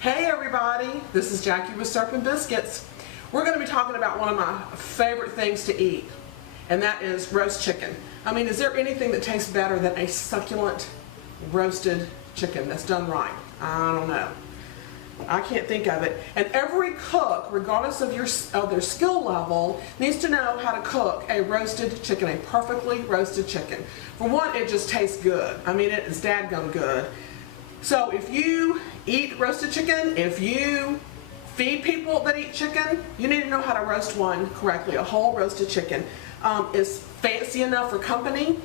Hey everybody, this is Jackie with Syrup and Biscuits. We're going to be talking about one of my favorite things to eat, and that is roast chicken. I mean, is there anything that tastes better than a succulent roasted chicken that's done right? I don't know. I can't think of it. And every cook, regardless of their skill level, needs to know how to cook a roasted chicken, a perfectly roasted chicken. For one, it just tastes good. I mean, it is dadgum good. So if you eat roasted chicken, if you feed people that eat chicken, you need to know how to roast one correctly. A whole roasted chicken is fancy enough for company,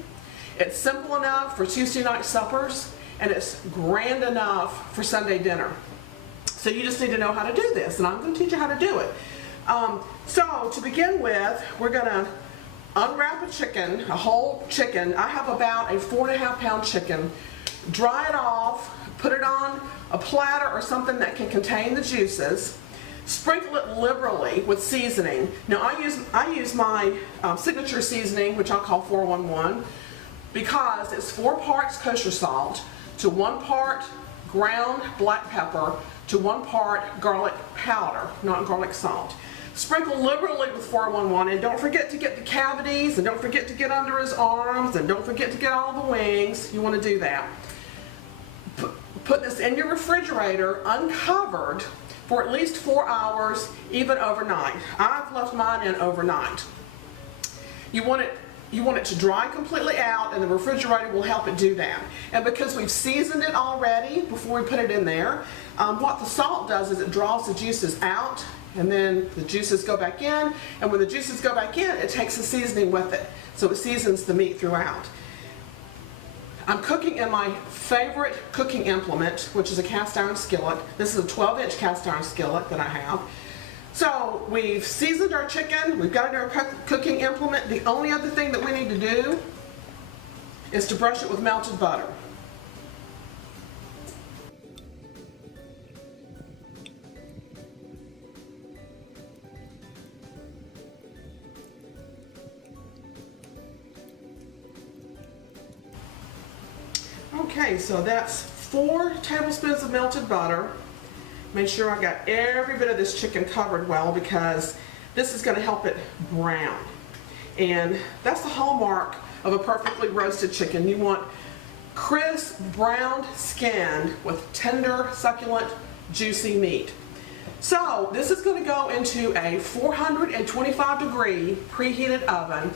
it's simple enough for Tuesday night suppers, and it's grand enough for Sunday dinner. So you just need to know how to do this, and I'm going to teach you how to do it. So to begin with, we're going to unwrap a chicken, a whole chicken. I have about a 4.5 pound chicken. Dry it off, put it on a platter or something that can contain the juices. Sprinkle it liberally with seasoning. Now I use my signature seasoning, which I'll call 411, because it's 4 parts kosher salt to 1 part ground black pepper to 1 part garlic powder, not garlic salt. Sprinkle liberally with 411, and don't forget to get the cavities, and don't forget to get under his arms, and don't forget to get all the wings. You want to do that. Put this in your refrigerator uncovered for at least 4 hours, even overnight. I've left mine in overnight. You want it to dry completely out, and the refrigerator will help it do that. And because we've seasoned it already before we put it in there, what the salt does is it draws the juices out, and then the juices go back in, and when the juices go back in, it takes the seasoning with it, so it seasons the meat throughout. I'm cooking in my favorite cooking implement, which is a cast iron skillet. This is a 12-inch cast iron skillet that I have. So we've seasoned our chicken, we've got it in our cooking implement. The only other thing that we need to do is to brush it with melted butter. Okay, so that's 4 tablespoons of melted butter. Make sure I got every bit of this chicken covered well, because this is going to help it brown. And that's the hallmark of a perfectly roasted chicken. You want crisp, browned skin with tender, succulent, juicy meat. So this is going to go into a 425 degree preheated oven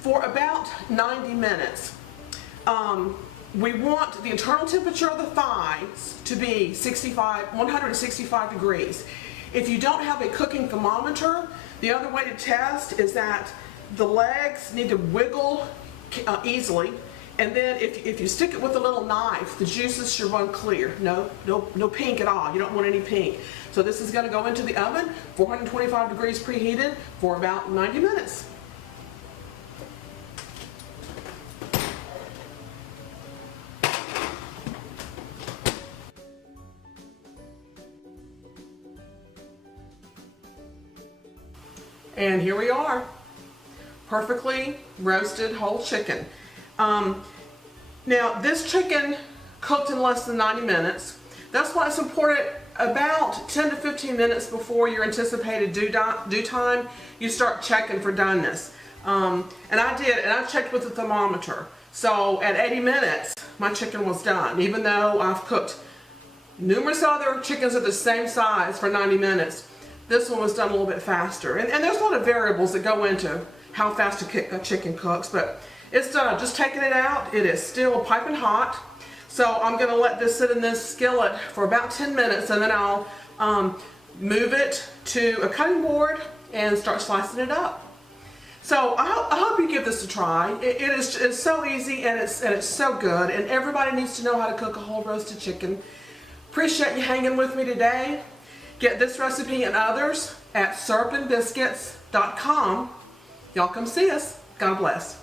for about 90 minutes. We want the internal temperature of the thighs to be 165 degrees. If you don't have a cooking thermometer, the other way to test is that the legs need to wiggle easily, and then if you stick it with a little knife, the juices should run clear. No pink at all. You don't want any pink. So this is going to go into the oven, 425 degrees preheated for about 90 minutes. And here we are, perfectly roasted whole chicken. Now this chicken cooked in less than 90 minutes. That's why it's important about 10 to 15 minutes before your anticipated due time, you start checking for doneness. And I did, and I checked with the thermometer. So at 80 minutes, my chicken was done, even though I've cooked numerous other chickens of the same size for 90 minutes. This one was done a little bit faster. And there's a lot of variables that go into how fast a chicken cooks, but it's done. Just taking it out, it is still piping hot. So I'm going to let this sit in this skillet for about 10 minutes, and then I'll move it to a cutting board and start slicing it up. So I hope you give this a try. It's so easy, and it's so good, and everybody needs to know how to cook a whole roasted chicken. Appreciate you hanging with me today. Get this recipe and others at syrupandbiscuits.com. Y'all come see us. God bless.